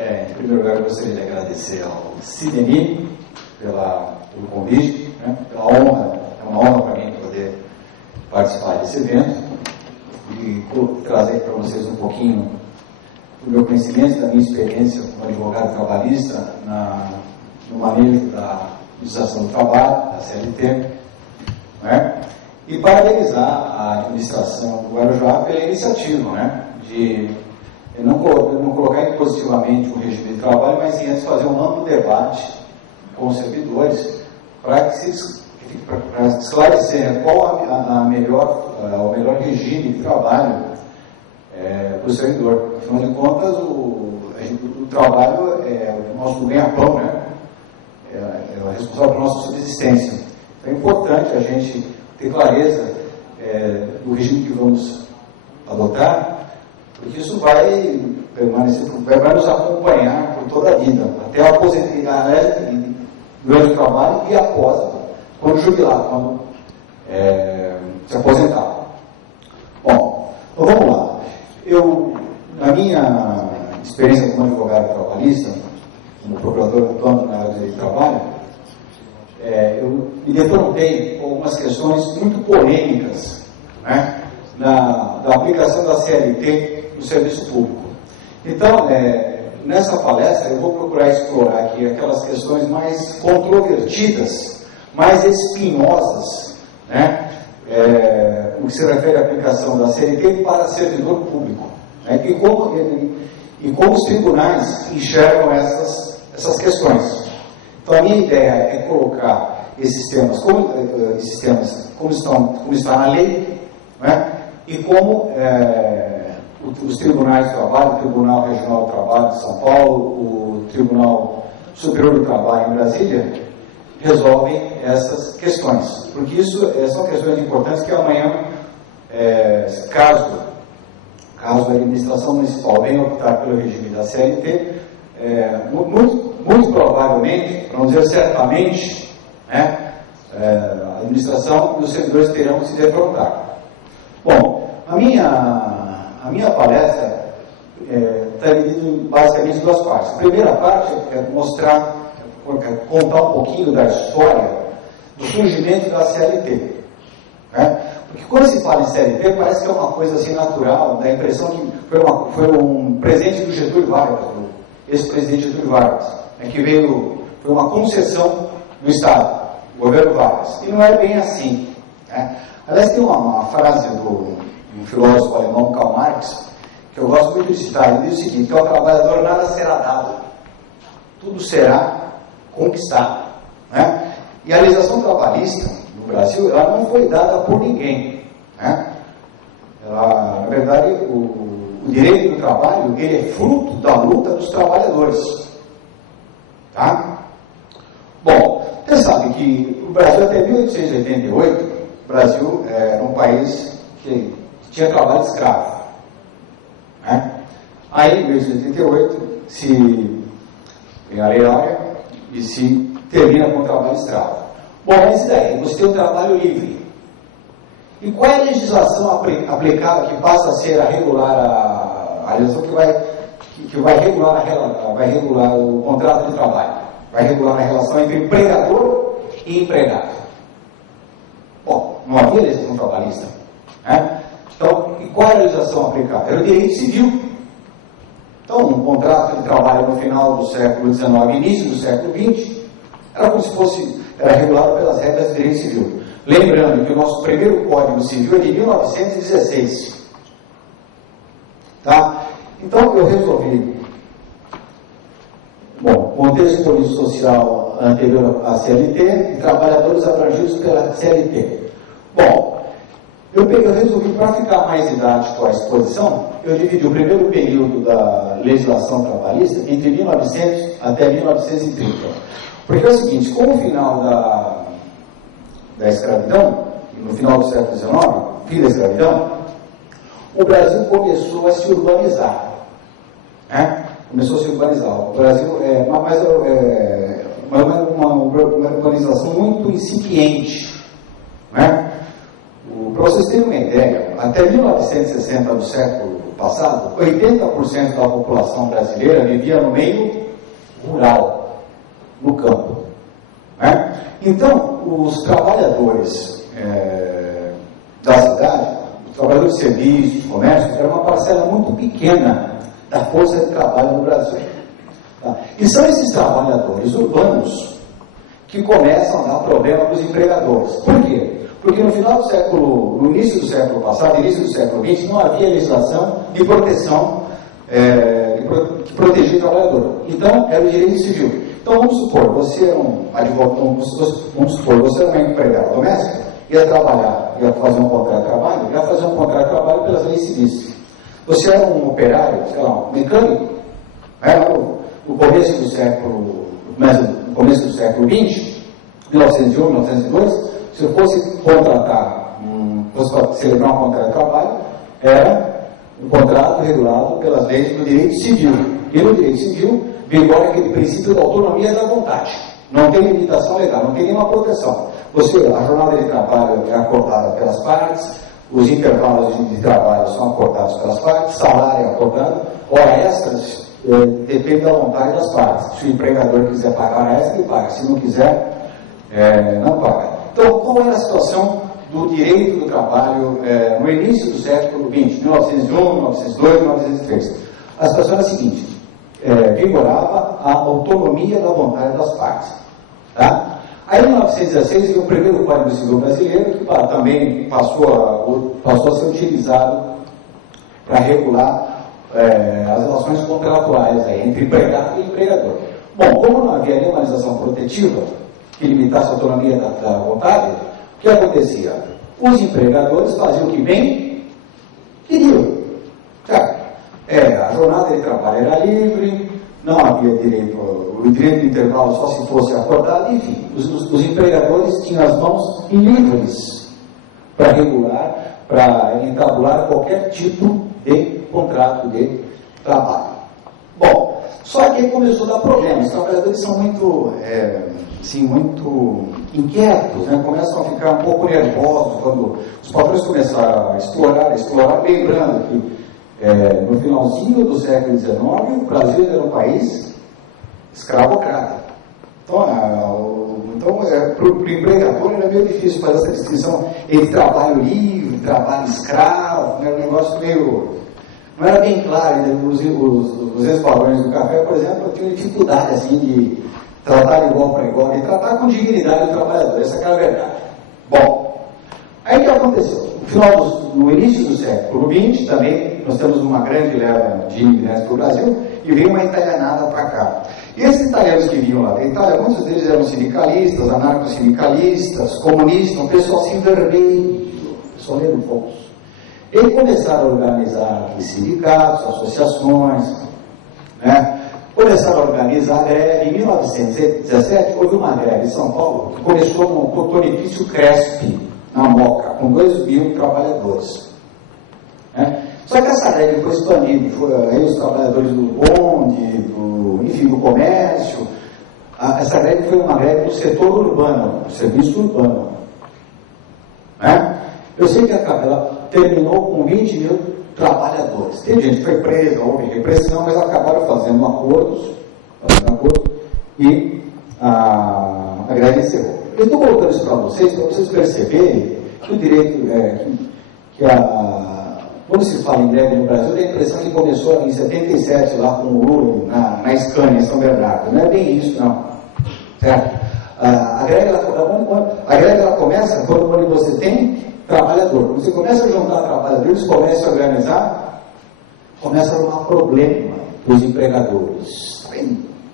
Em primeiro lugar, eu gostaria de agradecer ao Sidney pelo convite, né? Pela honra, é uma honra para mim poder participar desse evento e trazer para vocês um pouquinho do meu conhecimento, da minha experiência como advogado trabalhista no manejo da legislação do trabalho, da CLT, né? E parabenizar a administração do Guarujá pela iniciativa, né? De não colocar positivamente o regime de trabalho, mas sim antes fazer um amplo debate com os servidores para esclarecer qual o melhor regime de trabalho para o servidor. Afinal de contas, o trabalho é o nosso ganha-pão, né? É responsável pela nossa subsistência. Então é importante a gente ter clareza do regime que vamos adotar, porque isso vai nos acompanhar por toda a vida, até a aposentadoria, durante o trabalho e após, quando jubilar, quando se aposentar. Bom, então vamos lá. Na minha experiência como advogado trabalhista, como procurador autônomo na área de trabalho, eu me defrontei com algumas questões muito polêmicas, né, da aplicação da CLT no serviço público. Então, nessa palestra, eu vou procurar explorar aqui aquelas questões mais controvertidas, mais espinhosas, né, o que se refere à aplicação da CLT para servidor público, né, e como os tribunais enxergam essas questões. Então, a minha ideia é colocar esses temas como está na lei, né, e como os tribunais do trabalho, o Tribunal Regional do Trabalho de São Paulo, o Tribunal Superior do Trabalho em Brasília, resolvem essas questões. Porque isso são questões importantes que amanhã, caso a administração municipal venha optar pelo regime da CLT, muito provavelmente, para não dizer certamente, né, a administração e os servidores terão que se defrontar. Bom, a minha palestra está dividida basicamente em duas partes. A primeira parte é contar um pouquinho da história do surgimento da CLT. Né? Porque quando se fala em CLT, parece que é uma coisa assim natural, dá a impressão que foi um presente do Getúlio Vargas, do ex-presidente Getúlio Vargas, né, que foi uma concessão do Estado, do governo Vargas. E não é bem assim. Né? Aliás, tem uma frase do um filósofo alemão, Karl Marx, que eu gosto muito de citar. Ele diz o seguinte: ao trabalhador nada será dado, tudo será conquistado. Né? E a legislação trabalhista no Brasil, ela não foi dada por ninguém. Né? Na verdade, o direito do trabalho, ele é fruto da luta dos trabalhadores. Tá? Bom, você sabe que o Brasil até 1888, o Brasil era um país que tinha trabalho escravo. Né? Aí, em 1888, se vem a Lei Áurea e se termina com o trabalho escravo. Bom, mas daí, você tem o trabalho livre. E qual é a legislação aplicada que passa a ser a legislação que vai regular o contrato de trabalho? Vai regular a relação entre empregador e empregado. Bom, não havia legislação trabalhista. Né? Então, e qual é a legislação aplicada? Era o direito civil. Então, um contrato de trabalho no final do século XIX e início do século XX era regulado pelas regras do direito civil. Lembrando que o nosso primeiro Código Civil é de 1916. Tá? Então, eu resolvi. Bom, contexto político-social anterior à CLT e trabalhadores abrangidos pela CLT. Bom, eu resolvi, para ficar mais didático a exposição, eu dividi o primeiro período da legislação trabalhista entre 1900 até 1930. Porque é o seguinte, com o final da escravidão, no final do século XIX, fim da escravidão, o Brasil começou a se urbanizar. Né? Começou a se urbanizar. O Brasil uma urbanização muito incipiente. Né? Para vocês terem uma ideia, até 1960 do século passado, 80% da população brasileira vivia no meio rural, no campo. Né? Então, os trabalhadores da cidade, os trabalhadores de serviços, de comércio, era uma parcela muito pequena da força de trabalho no Brasil. Tá? E são esses trabalhadores urbanos que começam a dar problema para os empregadores. Por quê? Porque no início do século passado, início do século XX, não havia legislação de proteção que protegia o trabalhador. Então, era o direito civil. Então, vamos supor, você é um advogado, vamos supor, você é uma empregada doméstica, ia trabalhar, ia fazer um contrato de trabalho, pelas leis civis. Você era um operário, sei lá, um mecânico, no começo do século XX, 1901, 1902, se fosse celebrar um contrato de trabalho, era um contrato regulado pelas leis do direito civil. E no direito civil, vigora aquele princípio da autonomia da vontade. Não tem limitação legal, não tem nenhuma proteção. A jornada de trabalho é acordada pelas partes, os intervalos de trabalho são acordados pelas partes, salário é acordado, hora extras depende da vontade das partes. Se o empregador quiser pagar hora extra, ele paga. Se não quiser, não paga. Então, qual era a situação do direito do trabalho no início do século XX, 1901, 1902, 1903? A situação era a seguinte: vigorava a autonomia da vontade das partes. Tá? Aí, em 1916, veio o primeiro Código Civil brasileiro, que também passou a ser utilizado para regular as relações contratuais entre empregado e empregador. Bom, como não havia nenhuma legislação protetiva que limitasse a autonomia da vontade, o que acontecia? Os empregadores faziam o que bem queriam. A jornada de trabalho era livre, não havia o direito de intervalo só se fosse acordado, enfim, os empregadores tinham as mãos livres para regular, para entabular qualquer tipo de contrato de trabalho. Bom, só que aí começou a dar problemas. Os trabalhadores são muito inquietos, né? Começam a ficar um pouco nervosos quando os patrões começaram a explorar, lembrando que no finalzinho do século XIX o Brasil era um país escravocrata. Então para o empregador era meio difícil fazer essa distinção entre trabalho livre, trabalho escravo, né? Um negócio meio... Não era bem claro, né? Os ex-patrões do café, por exemplo, tinham dificuldade assim, de tratar de igual para igual, de tratar com dignidade o trabalhador, essa é a verdade. Bom, aí o que aconteceu? No início do século XX, também, nós temos uma grande leva de imigrantes para o Brasil, e veio uma italianada para cá. E esses italianos que vinham lá da Itália, muitos deles eram sindicalistas, anarcossindicalistas, comunistas, um pessoal assim vermelho, pessoal nervoso. Eles começaram a organizar sindicatos, associações, né? Começaram a organizar a greve. Em 1917, houve uma greve em São Paulo que começou no Cotonifício Crespi, na Moca, com 2.000 trabalhadores. Né? Só que essa greve foi expandida, aí os trabalhadores do bonde, do comércio. Essa greve foi uma greve do setor urbano, do serviço urbano. Né? Eu sei que ela terminou com 20.000 trabalhadores. Tem gente que foi presa, houve repressão, mas acabaram fazendo acordos e a greve encerrou. Eu estou colocando isso para vocês perceberem que o direito, quando se fala em greve no Brasil, tem a impressão que começou em 77, lá com o Lula, na Scania, em São Bernardo. Não é bem isso, não. Certo? A greve ela começa quando você tem trabalhador. Quando você começa a juntar trabalhadores, começa a organizar, começa a arrumar problema para os empregadores.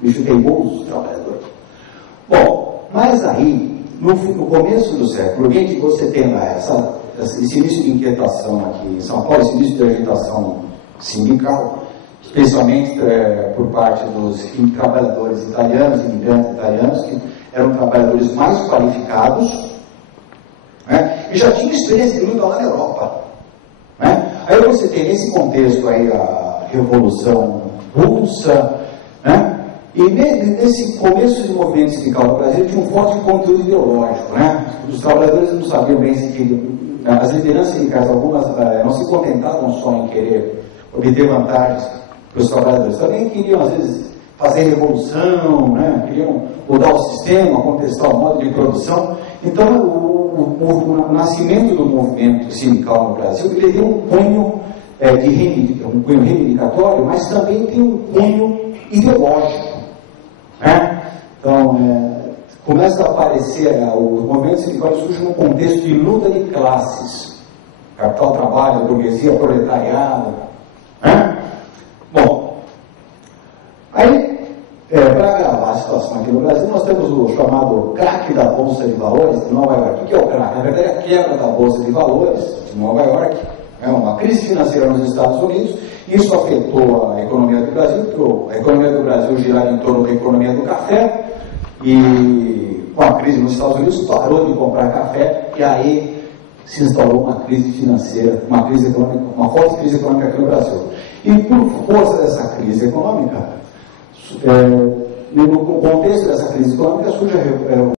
Bicho teimoso, trabalhador. Bom, mas aí, no começo do século XX, você tem lá esse início de inquietação aqui em São Paulo, esse início de agitação sindical, especialmente por parte dos trabalhadores italianos, imigrantes italianos, que eram trabalhadores mais qualificados, né? E já tinham experiência de luta lá na Europa. Né? Aí você tem nesse contexto aí a Revolução Russa, né? E nesse começo de movimento sindical no Brasil tinha um forte conteúdo ideológico. Né? Os trabalhadores não sabiam bem se as lideranças sindicais, algumas não se contentavam só em querer obter vantagens para os trabalhadores. Também queriam, às vezes, fazer revolução, né? Queriam mudar o sistema, contestar o modo de produção. Então, o nascimento do movimento sindical no Brasil, ele tem um cunho reivindicatório, mas também tem um cunho ideológico, né? Então, começa a aparecer, o movimento sindical surge num contexto de luta de classes, capital, trabalho, burguesia, proletariado, né? Bom, aí, para agravar a situação aqui no Brasil, nós temos o chamado craque da Bolsa de Valores de Nova York. O que é o craque? Na verdade, é a quebra da Bolsa de Valores de Nova York, é uma crise financeira nos Estados Unidos. Isso afetou a economia do Brasil, porque a economia do Brasil girava em torno da economia do café, e com a crise nos Estados Unidos parou de comprar café, e aí se instaurou uma crise financeira, uma crise econômica, uma forte crise econômica aqui no Brasil. E por força dessa crise econômica, no contexto dessa crise econômica surge